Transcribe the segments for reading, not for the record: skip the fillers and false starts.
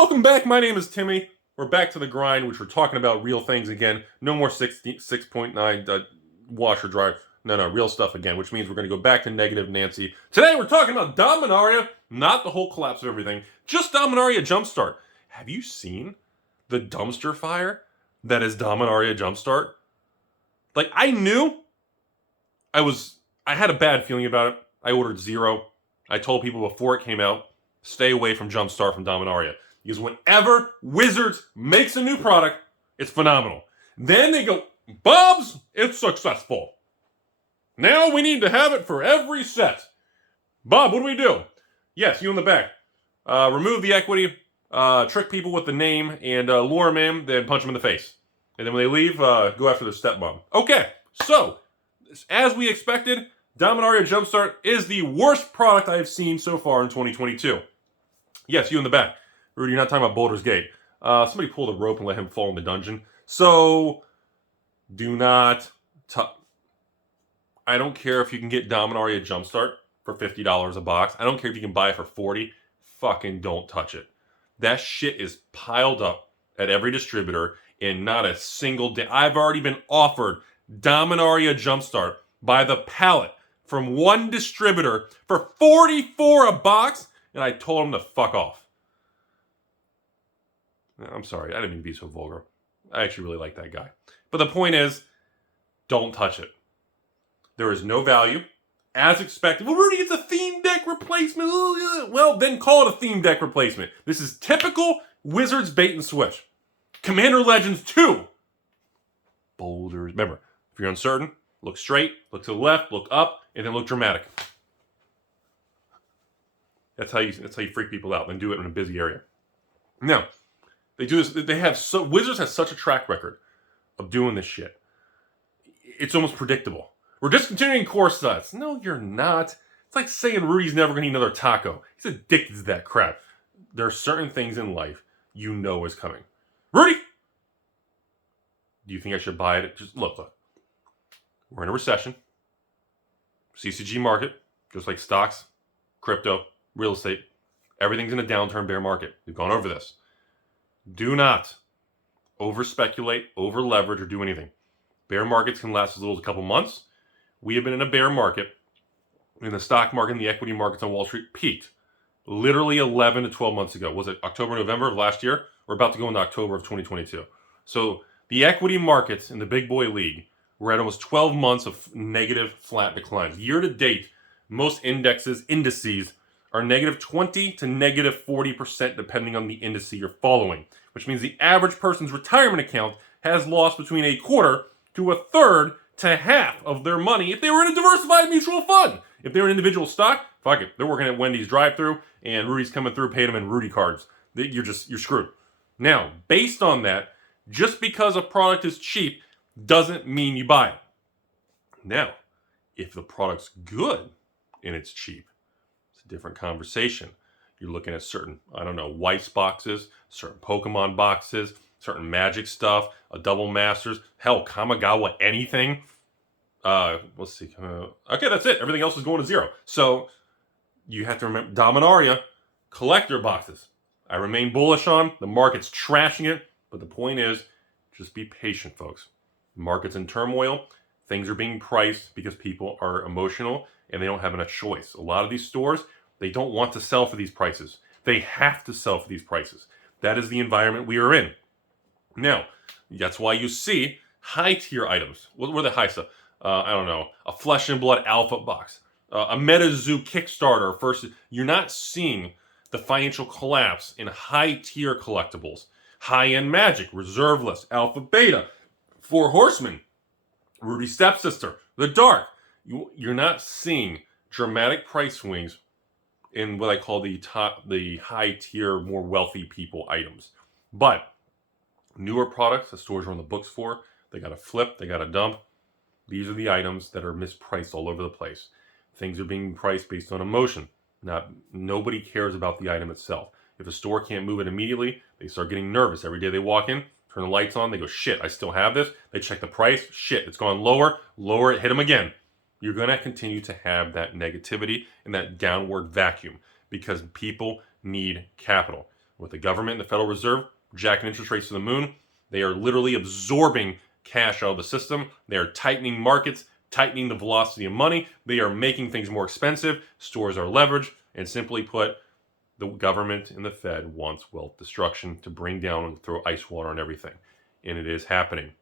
Welcome back. My name is Timmy. We're back to the grind, which we're talking about real things again. No more 6.9 washer dryer. No, real stuff again, which means we're going to go back to negative Nancy. Today we're talking about Dominaria, not the whole collapse of everything, just Dominaria Jumpstart. Have you seen the dumpster fire that is Dominaria Jumpstart? Like, I knew I had a bad feeling about it. I ordered zero. I told people before it came out, stay away from Jumpstart from Dominaria. Because whenever Wizards makes a new product, it's phenomenal. Then they go, Bob's, it's successful. Now we need to have it for every set. Bob, what do we do? Yes, you in the back. Remove the equity, trick people with the name, and lure them in, then punch them in the face. And then when they leave, go after their stepmom. Okay, so, as we expected, Dominaria Jumpstart is the worst product I have seen so far in 2022. Yes, you in the back. Rudy, you're not talking about Baldur's Gate. Somebody pull the rope and let him fall in the dungeon. So, do not... I don't care if you can get Dominaria Jumpstart for $50 a box. I don't care if you can buy it for $40. Fucking don't touch it. That shit is piled up at every distributor and not a single day. I've already been offered Dominaria Jumpstart by the pallet from one distributor for $44 a box, and I told him to fuck off. I'm sorry, I didn't mean to be so vulgar. I actually really like that guy. But the point is, don't touch it. There is no value. As expected. Well, Rudy, it's a theme deck replacement. Well, then call it a theme deck replacement. This is typical Wizards bait and switch. Commander Legends 2. Boulders. Remember, if you're uncertain, look straight, look to the left, look up, and then look dramatic. That's how you freak people out. Then do it in a busy area. Now, they do this. Wizards has such a track record of doing this shit. It's almost predictable. We're discontinuing core sets. No, you're not. It's like saying Rudy's never going to eat another taco. He's addicted to that crap. There are certain things in life you know is coming. Rudy! Do you think I should buy it? Just look. We're in a recession. CCG market, just like stocks, crypto, real estate. Everything's in a downturn bear market. We've gone over this. Do not over-speculate, over-leverage, or do anything. Bear markets can last as little as a couple months. We have been in a bear market. In the stock market and the equity markets on Wall Street peaked literally 11 to 12 months ago. Was it October, November of last year? We're about to go into October of 2022. So the equity markets in the big boy league were at almost 12 months of negative flat declines. Year to date, most indices are negative 20 to negative 40% depending on the indice you're following, which means the average person's retirement account has lost between a quarter to a third to half of their money if they were in a diversified mutual fund. If they were an individual stock, fuck it. They're working at Wendy's drive-thru and Rudy's coming through, paying them in Rudy cards. You're screwed. Now, based on that, just because a product is cheap doesn't mean you buy it. Now, if the product's good and it's cheap, it's a different conversation. You're looking at certain, Weiss boxes, certain Pokemon boxes, certain Magic stuff, a Double Masters, hell, Kamigawa, anything. Let's see. Okay, that's it. Everything else is going to zero. So you have to remember, Dominaria, collector boxes. I remain bullish on. The market's trashing it. But the point is, just be patient, folks. The market's in turmoil. Things are being priced because people are emotional and they don't have enough choice. A lot of these stores, they don't want to sell for these prices. They have to sell for these prices. That is the environment we are in. Now, that's why you see high-tier items. What were the high stuff? A Flesh and Blood Alpha box. A MetaZoo Kickstarter. First, you're not seeing the financial collapse in high-tier collectibles. High-end Magic, Reserve List, Alpha Beta, Four Horsemen, Rudy's Stepsister, The Dark. You're not seeing dramatic price swings in what I call the high-tier, more wealthy people items. But newer products, the stores are on the books for, they got to flip, they got to dump. These are the items that are mispriced all over the place. Things are being priced based on emotion. Nobody cares about the item itself. If a store can't move it immediately, they start getting nervous. Every day they walk in, turn the lights on, they go, shit, I still have this. They check the price, shit, it's gone lower, it, hit them again. You're going to continue to have that negativity and that downward vacuum because people need capital. with the government and the Federal Reserve jacking interest rates to the moon, they are literally absorbing cash out of the system. They are tightening markets, tightening the velocity of money. They are making things more expensive. Stores are leveraged. And simply put, the government and the Fed wants wealth destruction to bring down and throw ice water on everything. And it is happening.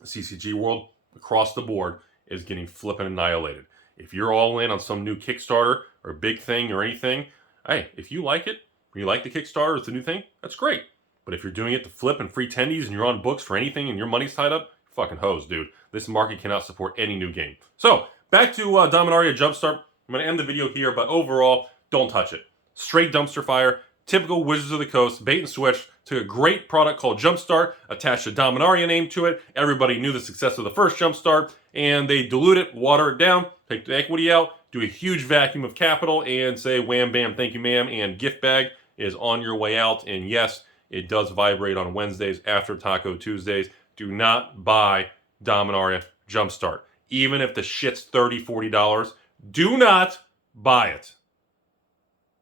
The CCG world across the board is getting flippin' annihilated. If you're all in on some new Kickstarter or big thing or anything, hey, if you like it, you like the Kickstarter, it's a new thing, that's great. But if you're doing it to flip and free tendies and you're on books for anything and your money's tied up, fucking hose, dude. This market cannot support any new game. So, back to Dominaria Jumpstart. I'm going to end the video here, but overall, don't touch it. Straight dumpster fire, typical Wizards of the Coast, bait and switch. Took a great product called Jumpstart, attached a Dominaria name to it. Everybody knew the success of the first Jumpstart, and they dilute it, water it down, take the equity out, do a huge vacuum of capital, and say wham, bam, thank you, ma'am, and gift bag is on your way out. And yes, it does vibrate on Wednesdays after Taco Tuesdays. Do not buy Dominaria Jumpstart. Even if the shit's $30, $40, do not buy it.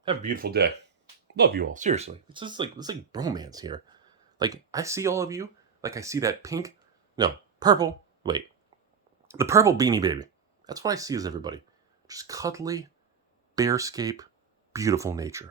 Have a beautiful day. Love you all. Seriously. It's like bromance here. Like, I see all of you. Like, I see that pink. No, purple. Wait. The purple Beanie Baby. That's what I see as everybody. Just cuddly, bearscape, beautiful nature.